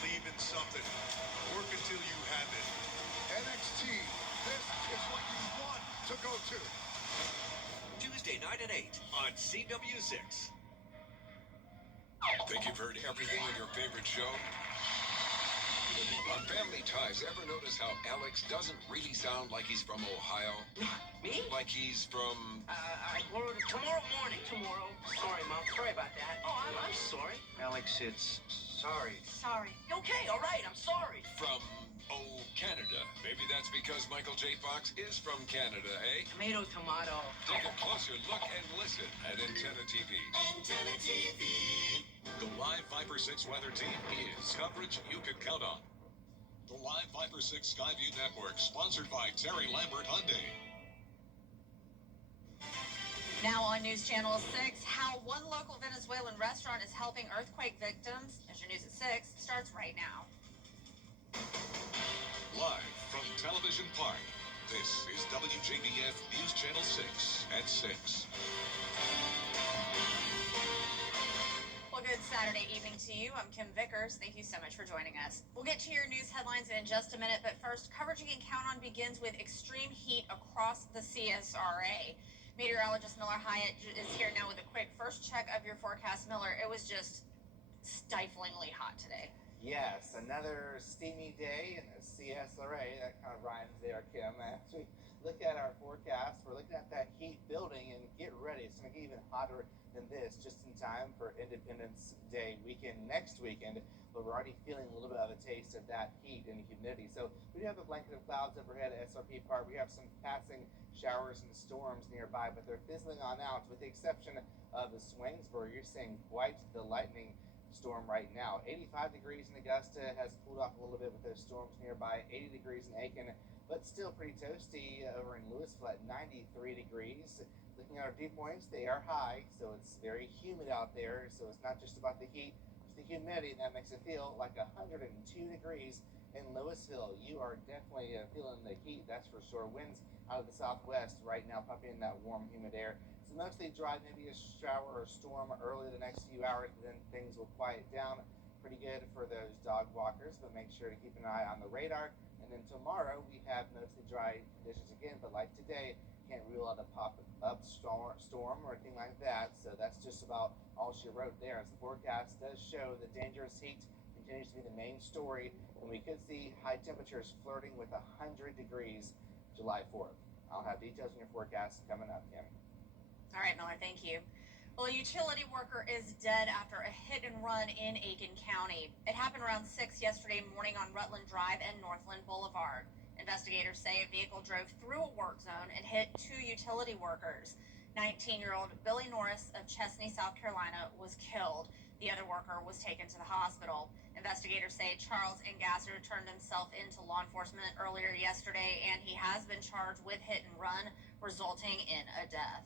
believe in something. Work until you have it. NXT, this is what you want to go to. Tuesday night at 8 on CW6. Think you've heard everything on your favorite show? On Family Ties, ever notice how Alex doesn't really sound like he's from Ohio? Me? Like he's from... Tomorrow morning. Tomorrow. Sorry, Mom. Sorry about that. Oh, I'm sorry. Alex, it's sorry. Sorry. Okay, all right. I'm sorry. From, Canada. Maybe that's because Michael J. Fox is from Canada, eh? Tomato. Take a closer look and listen at Antenna TV. Antenna TV. The Live Viper 6 weather team is coverage you can count on. The Live Viper 6 Skyview Network, sponsored by Terry Lambert Hyundai. Now on News Channel 6, how one local Venezuelan restaurant is helping earthquake victims. As your news at 6 starts right now. Live from Television Park, this is WJBF News Channel 6 at 6. Well, good Saturday evening to you. I'm Kim Vickers. Thank you so much for joining us. We'll get to your news headlines in just a minute, but first, coverage you can count on begins with extreme heat across the CSRA. Meteorologist Miller Hyatt is here now with a quick first check of your forecast. Miller, it was just stiflingly hot today. Yes, another steamy day in the CSRA. That kind of rhymes there, Kim. As we look at our forecast, we're looking at that heat building, and get ready. It's going to get even hotter than this just in time for Independence Day weekend next weekend, but we're already feeling a little bit of a taste of that heat and humidity. So we do have a blanket of clouds overhead at SRP Park. We have some passing showers and storms nearby, but they're fizzling on out with the exception of the Swangsboro. You're seeing quite the lightning storm right now. 85 degrees in Augusta, has cooled off a little bit with those storms nearby. 80 degrees in Aiken, but still pretty toasty over in Louisville at 93 degrees. Looking at our dew points, they are high, so it's very humid out there. So it's not just about the heat, it's the humidity, and that makes it feel like 102 degrees in Louisville. You are definitely feeling the heat, that's for sure. Winds out of the southwest right now, pumping in that warm, humid air. So mostly dry, maybe a shower or storm early the next few hours, but then things will quiet down. Pretty good for those dog walkers, but make sure to keep an eye on the radar. And then tomorrow we have mostly dry conditions again, but like today, can't rule out a pop-up storm or anything like that. So that's just about all she wrote there. As the forecast does show, the dangerous heat continues to be the main story, and we could see high temperatures flirting with 100 degrees July 4th. I'll have details in your forecast coming up, Kim. All right, Miller, thank you. Well, a utility worker is dead after a hit and run in Aiken County. It happened around 6 yesterday morning on Rutland Drive and Northland Boulevard. Investigators say a vehicle drove through a work zone and hit 2 utility workers. 19-year-old Billy Norris of Chesney, South Carolina, was killed. The other worker was taken to the hospital. Investigators say Charles Engasser turned himself into law enforcement earlier yesterday, and he has been charged with hit and run, resulting in a death.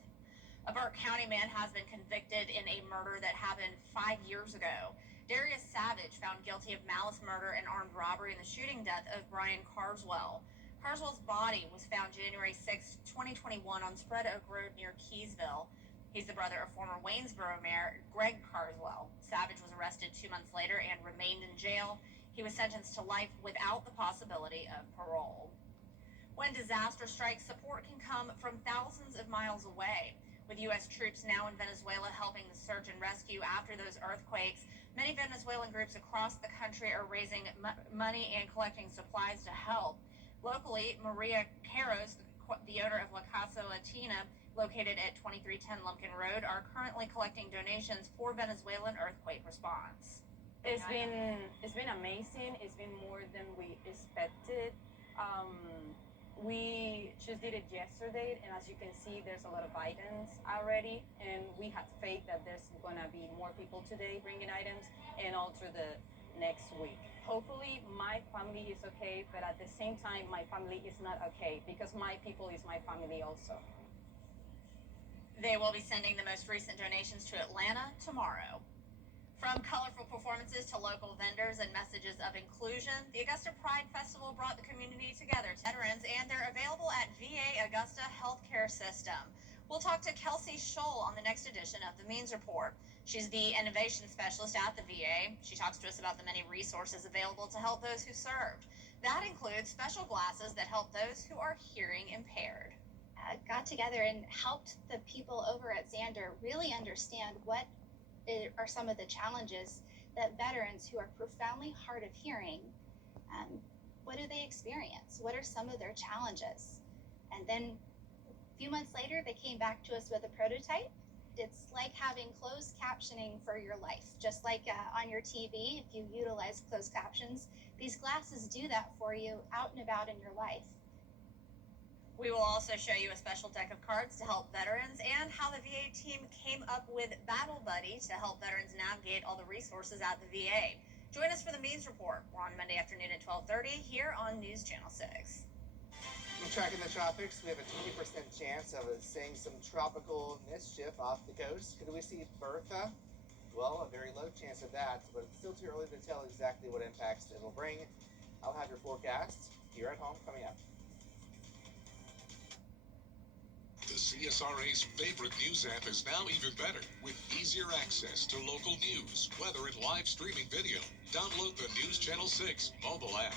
A Burke County man has been convicted in a murder that happened 5 years ago. Darius Savage found guilty of malice murder and armed robbery in the shooting death of Brian Carswell. Carswell's body was found January 6, 2021 on Spread Oak Road near Keysville. He's the brother of former Waynesboro Mayor Greg Carswell. Savage was arrested 2 months later and remained in jail. He was sentenced to life without the possibility of parole. When disaster strikes, support can come from thousands of miles away. With U.S. troops now in Venezuela helping the search and rescue after those earthquakes, many Venezuelan groups across the country are raising money and collecting supplies to help. Locally, Maria Caros, the owner of La Casa Latina, located at 2310 Lumpkin Road, are currently collecting donations for Venezuelan earthquake response. It's been amazing. It's been more than we expected. We just did it yesterday, and as you can see, there's a lot of items already, and we have faith that there's going to be more people today bringing items, and also the next week. Hopefully, my family is okay, but at the same time, my family is not okay, because my people is my family also. They will be sending the most recent donations to Atlanta tomorrow. From colorful performances to local vendors and messages of inclusion, the Augusta Pride Festival brought the community together to veterans, and they're available at VA Augusta Healthcare System. We'll talk to Kelsey Scholl on the next edition of the Means Report. She's the innovation specialist at the VA. She talks to us about the many resources available to help those who served. That includes special glasses that help those who are hearing impaired. Got together and helped the people over at Xander really understand what are some of the challenges that veterans who are profoundly hard of hearing, what do they experience? What are some of their challenges? And then a few months later, they came back to us with a prototype. It's like having closed captioning for your life. Just like on your TV, if you utilize closed captions, these glasses do that for you out and about in your life. We will also show you a special deck of cards to help veterans and how the VA team came up with Battle Buddy to help veterans navigate all the resources at the VA. Join us for the Means Report. We're on Monday afternoon at 12:30 here on News Channel 6. We're tracking the tropics. We have a 20% chance of seeing some tropical mischief off the coast. Could we see Bertha? Well, a very low chance of that, but it's still too early to tell exactly what impacts it will bring. I'll have your forecast here at home coming up. The CSRA's favorite news app is now even better with easier access to local news, weather, and live streaming video. Download the News Channel 6 mobile app.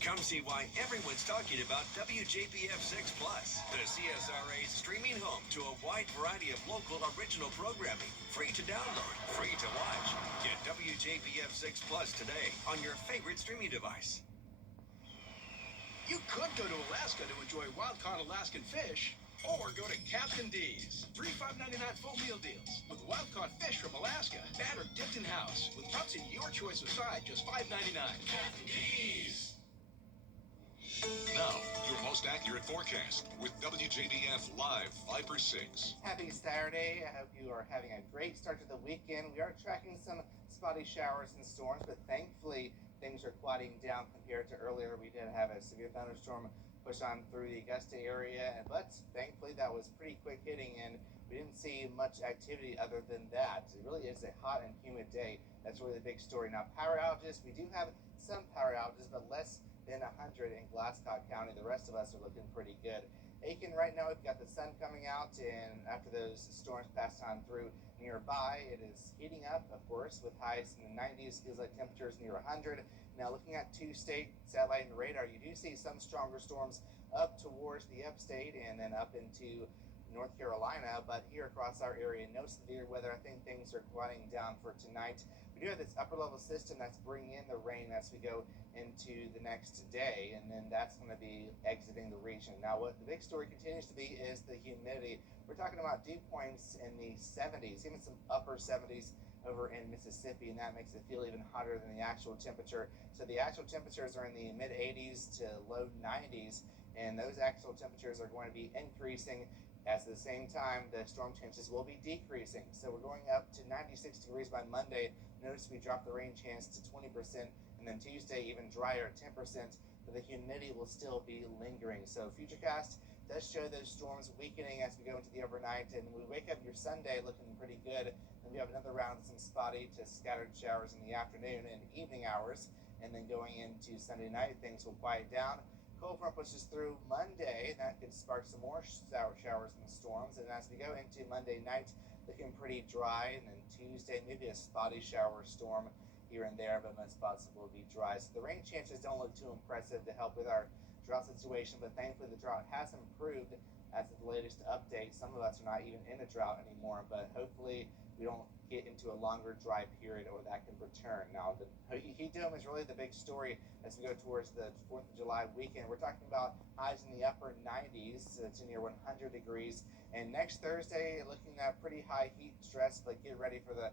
Come see why everyone's talking about WJBF 6 Plus, the CSRA's streaming home to a wide variety of local original programming. Free to download, free to watch. Get WJBF 6 Plus today on your favorite streaming device. You could go to Alaska to enjoy wild-caught Alaskan fish, or go to Captain D's. 3 $5.99 full meal deals with wild-caught fish from Alaska, battered dipped in house, with cups in your choice of side, just $5.99. Captain D's. Now, your most accurate forecast with WJBF Live Viper 6. Happy Saturday. I hope you are having a great start to the weekend. We are tracking some spotty showers and storms, but thankfully things are quieting down compared to earlier. We did have a severe thunderstorm push on through the Augusta area, but thankfully that was pretty quick hitting, and we didn't see much activity other than that. It really is a hot and humid day. That's really the big story. Now, power outages, we do have some power outages, but less than 100 in Glasscock County. The rest of us are looking pretty good. Aiken, right now, we've got the sun coming out, and after those storms pass on through nearby, it is heating up, of course, with highs in the 90s, feels like temperatures near 100. Now, looking at two-state satellite and radar, you do see some stronger storms up towards the upstate and then up into North Carolina, but here across our area, no severe weather. I think things are quieting down for tonight. We do have this upper level system that's bringing in the rain as we go into the next day, and then that's going to be exiting the region. Now, what the big story continues to be is the humidity. We're talking about dew points in the 70s, even some upper 70s over in Mississippi, and that makes it feel even hotter than the actual temperature. So the actual temperatures are in the mid 80s to low 90s, and those actual temperatures are going to be increasing. At the same time, the storm chances will be decreasing. So we're going up to 96 degrees by Monday. Notice we dropped the rain chance to 20%, and then Tuesday even drier at 10%, but the humidity will still be lingering. So Futurecast does show those storms weakening as we go into the overnight, and we wake up your Sunday looking pretty good. Then we have another round of some spotty to scattered showers in the afternoon and evening hours, and then going into Sunday night, things will quiet down. Cold front pushes through Monday, and that could spark some more showers and storms. And as we go into Monday night, looking pretty dry, and then Tuesday, maybe a spotty shower storm here and there, but most spots will be dry. So the rain chances don't look too impressive to help with our drought situation, but thankfully the drought has improved as of the latest update. Some of us are not even in a drought anymore, but hopefully we don't get into a longer dry period or that can return. Now, the heat dome is really the big story as we go towards the 4th of July weekend. We're talking about highs in the upper 90s to near 100 degrees. And next Thursday, looking at pretty high heat stress, but get ready for the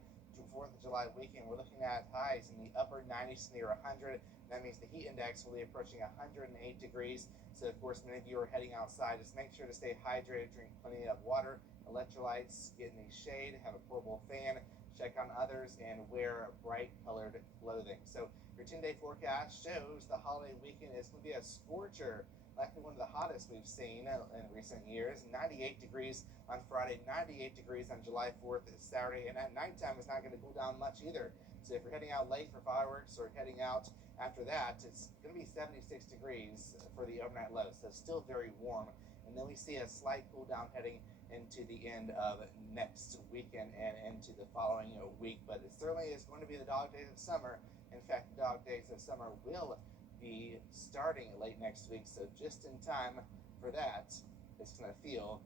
4th of July weekend. We're looking at highs in the upper 90s to near 100. That means the heat index will be approaching 108 degrees. So, of course, many of you are heading outside. Just make sure to stay hydrated, drink plenty of water, electrolytes, get in the shade, have a portable fan, check on others, and wear bright colored clothing. So your 10-day forecast shows the holiday weekend is going to be a scorcher, likely one of the hottest we've seen in recent years. 98 degrees on Friday, 98 degrees on July 4th Saturday, and at nighttime it's not going to cool down much either. So if you're heading out late for fireworks or heading out after that, it's going to be 76 degrees for the overnight low, so still very warm. And then we see a slight cool down heading into the end of next weekend and into the following week. But it certainly is going to be the dog days of summer. In fact, the dog days of summer will be starting late next week, so just in time for that, it's going to feel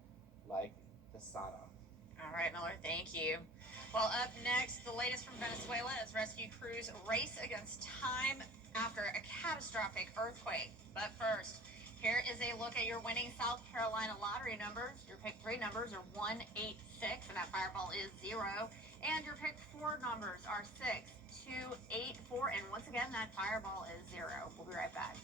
like the sauna. All right, Miller, thank you. Well, up next, the latest from Venezuela as rescue crews race against time after a catastrophic earthquake. But first, here is a look at your winning South Carolina lottery numbers. Your pick 3 numbers are 1, 8, 6, and that fireball is 0. And your pick 4 numbers are 6, 2, 8, 4, and once again, that fireball is 0. We'll be right back.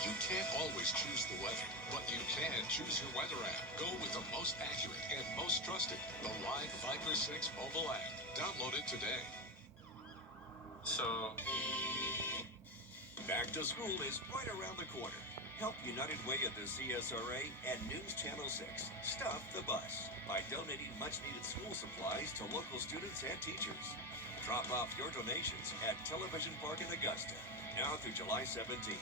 You can't always choose the weather, but you can choose your weather app. Go with the most accurate and most trusted, the Live Viper 6 mobile app. Download it today. So, back to school is right around the corner. Help United Way at the CSRA and News Channel 6 stuff the bus by donating much-needed school supplies to local students and teachers. Drop off your donations at Television Park in Augusta, now through July 17th.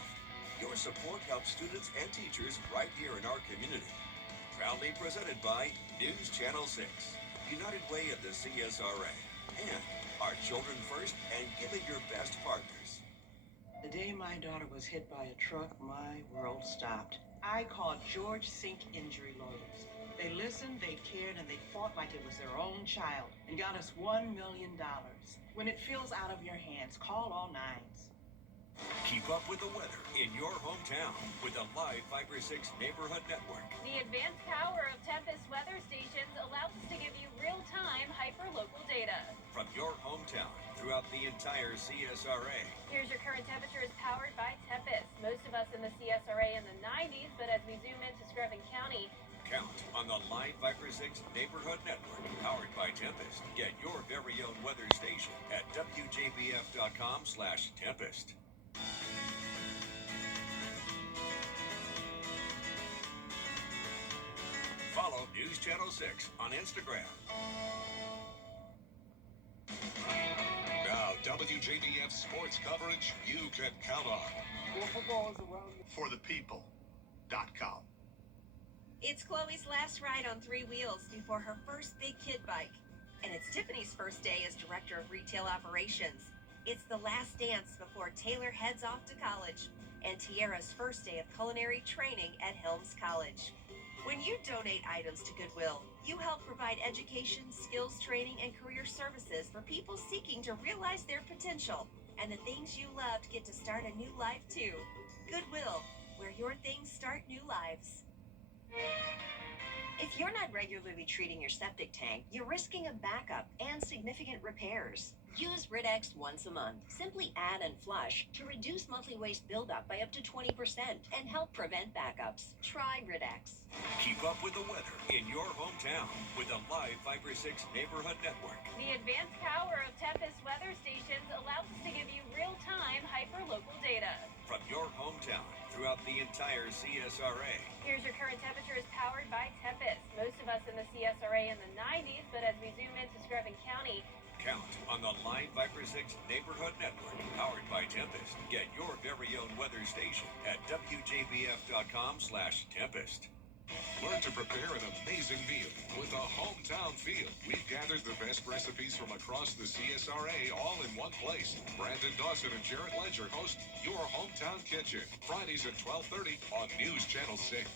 Your support helps students and teachers right here in our community. Proudly presented by News Channel 6, United Way at the CSRA, and our Children First and Giving Your Best partners. The day my daughter was hit by a truck, my world stopped. I called George Sink Injury Lawyers. They listened, they cared, and they fought like it was their own child and got us $1 million. When it feels out of your hands, call all nines. Keep up with the weather in your hometown with the Live Viper 6 Neighborhood Network. The advanced power of Tempest weather stations allows us to give you real-time hyper-local data. From your hometown throughout the entire CSRA. Here's your current temperature is powered by Tempest. Most of us in the CSRA in the 90s, but as we zoom into Screven County, count on the Live Viper 6 Neighborhood Network, powered by Tempest. Get your very own weather station at WJBF.com/Tempest. Follow News Channel 6 on Instagram. Now, WJBF sports coverage you can count on. More football is around forthepeople.com. It's Chloe's last ride on 3 wheels before her first big kid bike. And it's Tiffany's first day as Director of Retail Operations. It's the last dance before Taylor heads off to college. And Tiara's first day of culinary training at Helms College. When you donate items to Goodwill, you help provide education, skills training, and career services for people seeking to realize their potential. And the things you loved get to start a new life too. Goodwill, where your things start new lives. If you're not regularly treating your septic tank, you're risking a backup and significant repairs. Use Rid-X once a month. Simply add and flush to reduce monthly waste buildup by up to 20% and help prevent backups. Try Rid-X. Keep up with the weather in your hometown with the Live Viper 6 Neighborhood Network. the advanced power of Tempest weather stations allows us to give you real-time hyper-local data. From your hometown throughout the entire CSRA. Here's your current temperature is powered by Tempest. Most of us in the CSRA in the 90s, but as we zoom into Screven County, count on the Live Viper 6 Neighborhood Network, powered by Tempest. Get your very own weather station at WJBF.com/Tempest. Learn to prepare an amazing meal with a hometown feel. We've gathered the best recipes from across the CSRA all in one place. Brandon Dawson and Jarrett Ledger host Your Hometown Kitchen, Fridays at 12:30 on News Channel 6.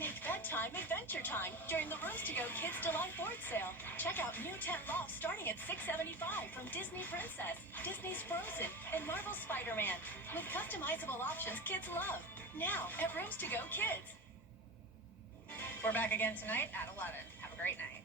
Make bedtime adventure time during the Rooms to Go Kids Delight Board Sale. Check out new tent lofts starting at $675 from Disney Princess, Disney's Frozen, and Marvel Spider-Man with customizable options kids love. Now at Rooms to Go Kids. We're back again tonight at 11. Have a great night.